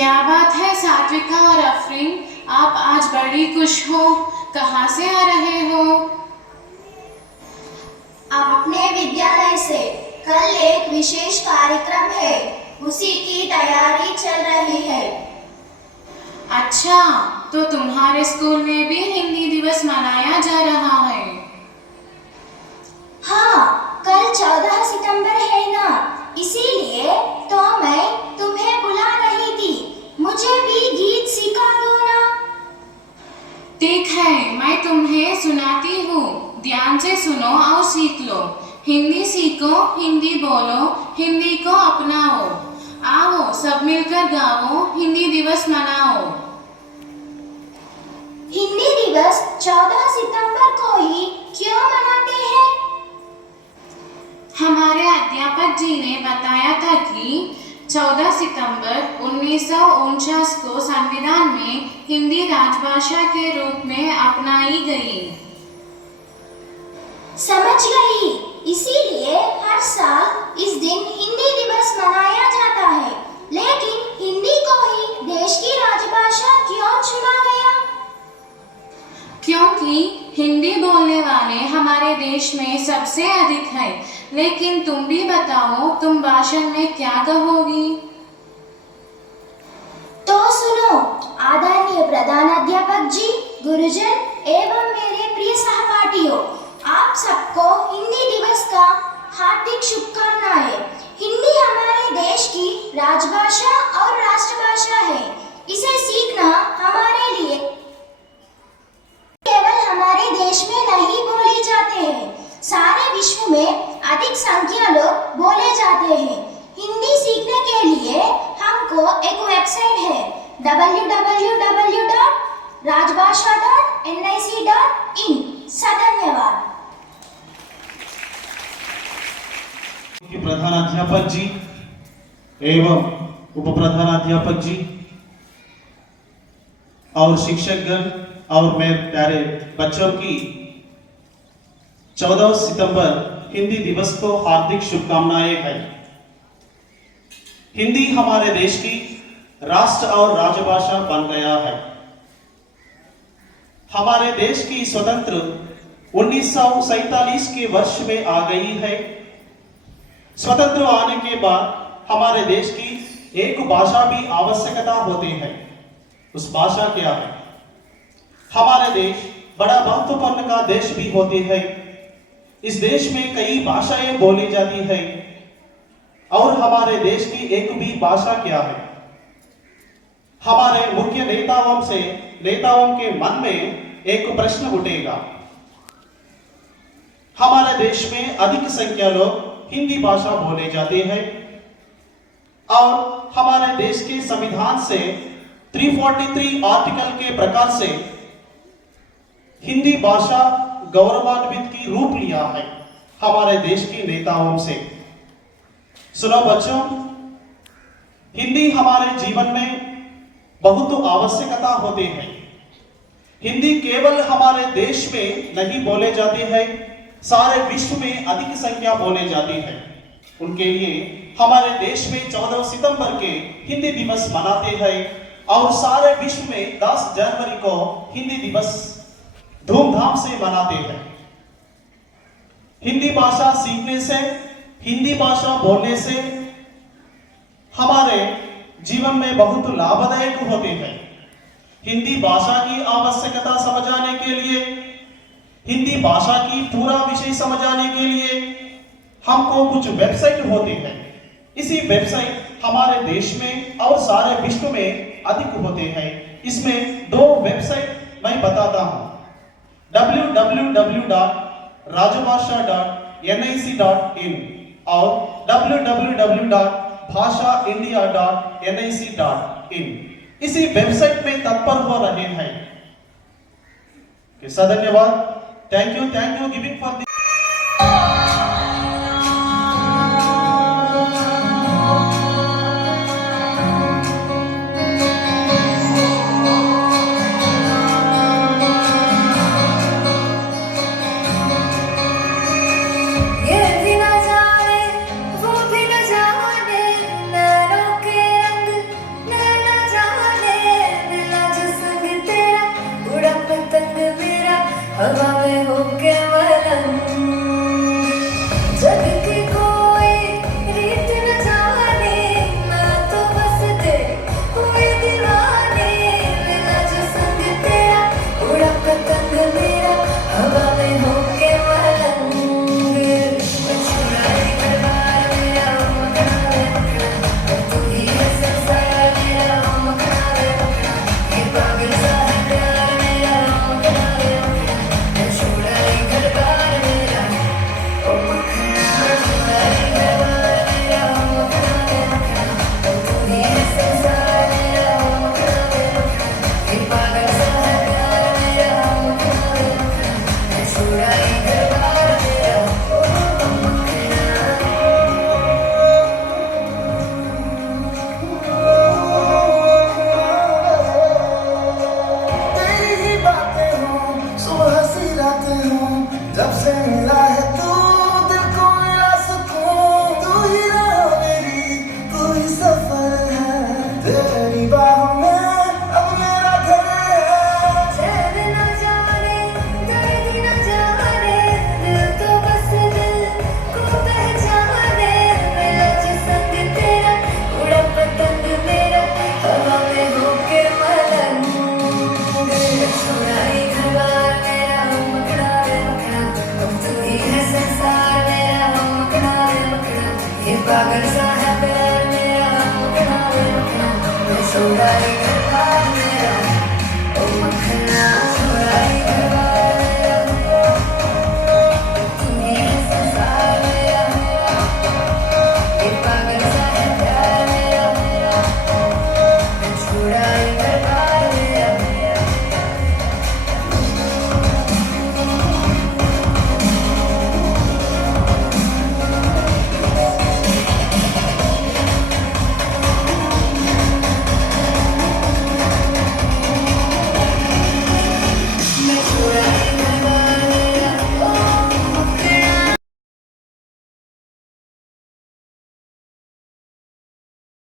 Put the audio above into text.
क्या बात है सात्विका और अफरीन, आप आज बड़ी खुश हो। कहाँ से आ रहे हो? अपने विद्यालय से। कल एक विशेष कार्यक्रम है, उसी की तैयारी चल रही है। अच्छा, तो तुम्हारे स्कूल में भी हिंदी दिवस मनाया जा रहा है? हाँ, कल 14 सितंबर है ना, इसीलिए तो मैं तुम्हें बुला रही थी। मुझे भी गीत सिखा दो ना। ठीक है, मैं तुम्हें सुनाती हूँ, ध्यान से सुनो और सीख लो। हिंदी सीखो, हिंदी बोलो, हिंदी को अपनाओ। आओ सब मिलकर गाओ, हिंदी दिवस मनाओ। हिंदी दिवस 14 सितंबर को ही क्यों मनाते हैं? हमारे अध्यापक जी ने बताया था कि 14 सितंबर 1949 को संविधान में हिंदी राजभाषा के रूप में अपनाई गई। समझ गई, इसीलिए हर साल इस दिन हिंदी दिवस मनाया जाता है। लेकिन हिंदी को ही देश की राजभाषा क्यों चुना गया? क्योंकि हिंदी बोलने वाले हमारे देश में सबसे अधिक है। लेकिन तुम भी बताओ, तुम भाषण में क्या कहोगी? तो सुनो, आदरणीय प्रधानाध्यापक जी, गुरुजन एवं मेरे प्रिय सहपाठियों, आप सबको हिंदी दिवस का हार्दिक शुभकामनाएं। हिंदी हमारे देश की राजभाषा और राष्ट्रभाषा है। इसे सीखना हमारे लिए केवल हमारे देश में नहीं बोले जाते हैं, सारे विश्व में अधिक संख्या लोग बोले जाते हैं। हिंदी सीखने के लिए हमको एक वेबसाइट है www.rajbhasha.nic.in। धन्यवाद। प्रधानाध्यापक जी एवं उप प्रधानाध्यापक जी और शिक्षकगण और मेरे प्यारे बच्चों की 14 सितंबर हिंदी दिवस को हार्दिक शुभकामनाएं हैं। हिंदी हमारे देश की राष्ट्र और राजभाषा बन गया है। हमारे देश की स्वतंत्र 1947 के वर्ष में आ गई है। स्वतंत्र आने के बाद हमारे देश की एक भाषा भी आवश्यकता होती है। उस भाषा क्या है? हमारे देश बड़ा महत्वपूर्ण का देश भी होती है। इस देश में कई भाषाएं बोली जाती है और हमारे देश की एक भी भाषा क्या है? हमारे मुख्य नेताओं के मन में एक प्रश्न उठेगा। हमारे देश में अधिक संख्या लोग हिंदी भाषा बोले जाते हैं और हमारे देश के संविधान से 343 आर्टिकल के प्रकार से हिंदी भाषा गौरवान्वित की रूप लिया है हमारे देश के नेताओं से। सुनो बच्चों, हिंदी हमारे जीवन में बहुत आवश्यकता होती है। हिंदी केवल हमारे देश में नहीं बोले जाते हैं, सारे विश्व में अधिक संख्या बोले जाती है। उनके लिए हमारे देश में 14 सितंबर के हिंदी दिवस मनाते हैं और सारे विश्व में 10 जनवरी को हिंदी दिवस धूमधाम से मनाते हैं। हिंदी भाषा सीखने से, हिंदी भाषा बोलने से हमारे जीवन में बहुत लाभदायक होते हैं। हिंदी भाषा की आवश्यकता समझाने के लिए, हिंदी भाषा की पूरा विषय समझाने के लिए हमको कुछ वेबसाइट होते हैं। इसी वेबसाइट हमारे देश में और सारे विश्व में अधिक होते हैं। इसमें दो वेबसाइट मैं बताता हूं, www.rajbhasha.nic.in और www.bhashaindia.nic.in। इसी वेबसाइट में तत्पर हो रहे हैं। धन्यवाद। Thank you giving for this. वो भी न जाने नैनों के रंग, नैना तेरी बाहों में अब मेरा घर है। चैन न जाने दर्द न जाने दिल तो बस दिल को पहचाने मिला जिसंग तेरा उड़ा पतंग मेरा हवा में होके मलंग छुड़ाई घर बार मेरा मकड़ा रे मकड़ा अब तू ही है संसार मेरा मकड़ा रे मकड़ा ये पागल सा है प्यार मेरा मकड़ा रे मकड़ा मैं छुड़ाई घर